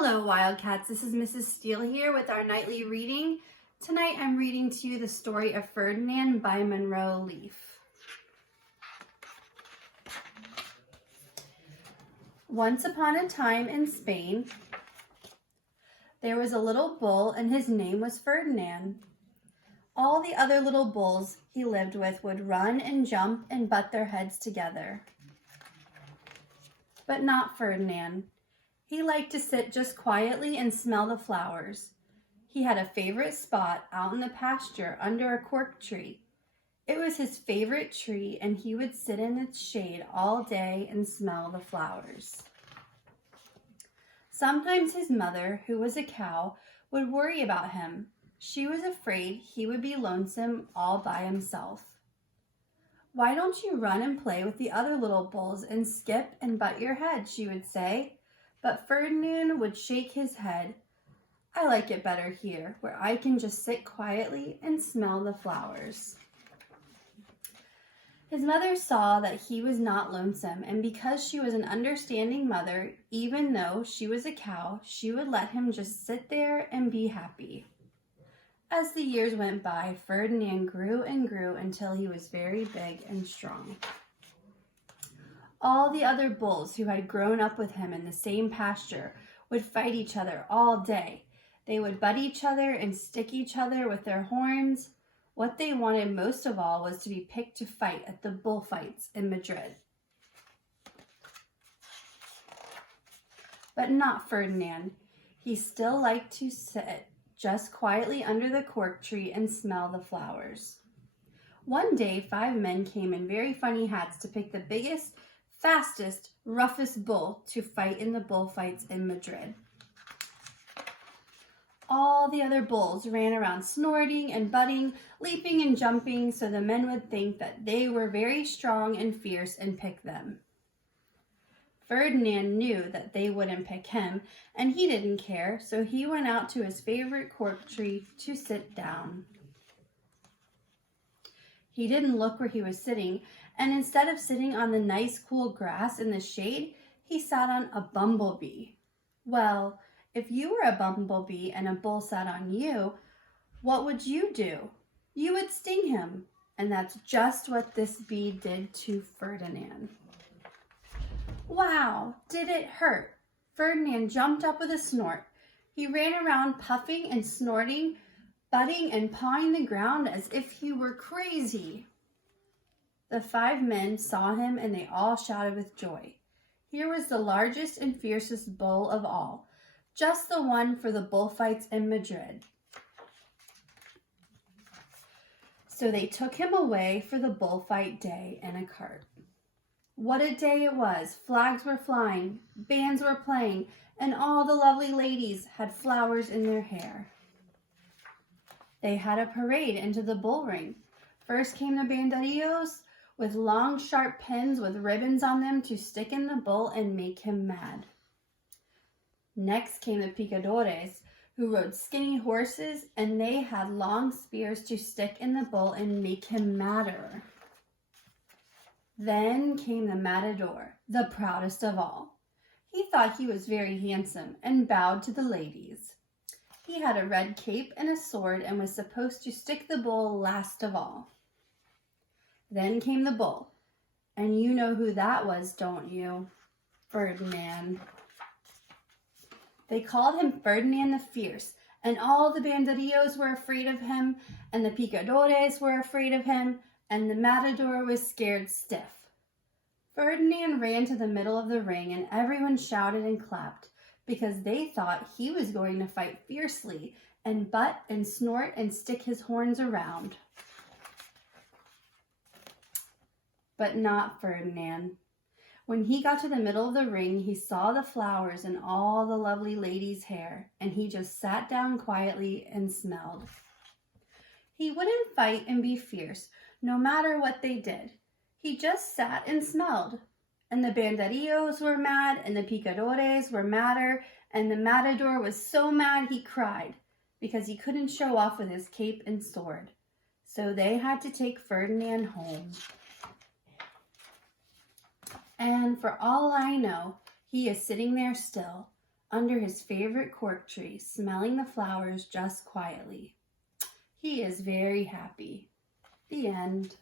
Hello Wildcats, this is Mrs. Steele here with our nightly reading. Tonight I'm reading to you the story of Ferdinand by Monroe Leaf. Once upon a time in Spain, there was a little bull and his name was Ferdinand. All the other little bulls he lived with would run and jump and butt their heads together. But not Ferdinand. He liked to sit just quietly and smell the flowers. He had a favorite spot out in the pasture under a cork tree. It was his favorite tree, and he would sit in its shade all day and smell the flowers. Sometimes his mother, who was a cow, would worry about him. She was afraid he would be lonesome all by himself. "Why don't you run and play with the other little bulls and skip and butt your head?" she would say. But Ferdinand would shake his head. "I like it better here, where I can just sit quietly and smell the flowers." His mother saw that he was not lonesome, and because she was an understanding mother, even though she was a cow, she would let him just sit there and be happy. As the years went by, Ferdinand grew and grew until he was very big and strong. All the other bulls who had grown up with him in the same pasture would fight each other all day. They would butt each other and stick each other with their horns. What they wanted most of all was to be picked to fight at the bullfights in Madrid. But not Ferdinand. He still liked to sit just quietly under the cork tree and smell the flowers. One day, 5 men came in very funny hats to pick the biggest, fastest, roughest bull to fight in the bullfights in Madrid. All the other bulls ran around snorting and butting, leaping and jumping, so the men would think that they were very strong and fierce and pick them. Ferdinand knew that they wouldn't pick him, and he didn't care, so he went out to his favorite cork tree to sit down. He didn't look where he was sitting, and instead of sitting on the nice cool grass in the shade, he sat on a bumblebee. Well, if you were a bumblebee and a bull sat on you, what would you do? You would sting him, and that's just what this bee did to Ferdinand. Wow, did it hurt? Ferdinand jumped up with a snort. He ran around puffing and snorting, butting and pawing the ground as if he were crazy. The 5 men saw him and they all shouted with joy. Here was the largest and fiercest bull of all, just the one for the bullfights in Madrid. So they took him away for the bullfight day in a cart. What a day it was! Flags were flying, bands were playing, and all the lovely ladies had flowers in their hair. They had a parade into the bull ring. First came the banderillos with long, sharp pins with ribbons on them to stick in the bull and make him mad. Next came the picadores, who rode skinny horses, and they had long spears to stick in the bull and make him madder. Then came the matador, the proudest of all. He thought he was very handsome and bowed to the ladies. He had a red cape and a sword and was supposed to stick the bull last of all. Then came the bull, and you know who that was, don't you? Ferdinand. They called him Ferdinand the Fierce, and all the banderillos were afraid of him, and the picadores were afraid of him, and the matador was scared stiff. Ferdinand ran to the middle of the ring, and everyone shouted and clapped, because they thought he was going to fight fiercely and butt and snort and stick his horns around. But not Ferdinand. When he got to the middle of the ring, he saw the flowers in all the lovely ladies' hair, and he just sat down quietly and smelled. He wouldn't fight and be fierce, no matter what they did. He just sat and smelled. And the banderillos were mad, and the picadores were madder, and the matador was so mad he cried, because he couldn't show off with his cape and sword. So they had to take Ferdinand home. And for all I know, he is sitting there still, under his favorite cork tree, smelling the flowers just quietly. He is very happy. The end.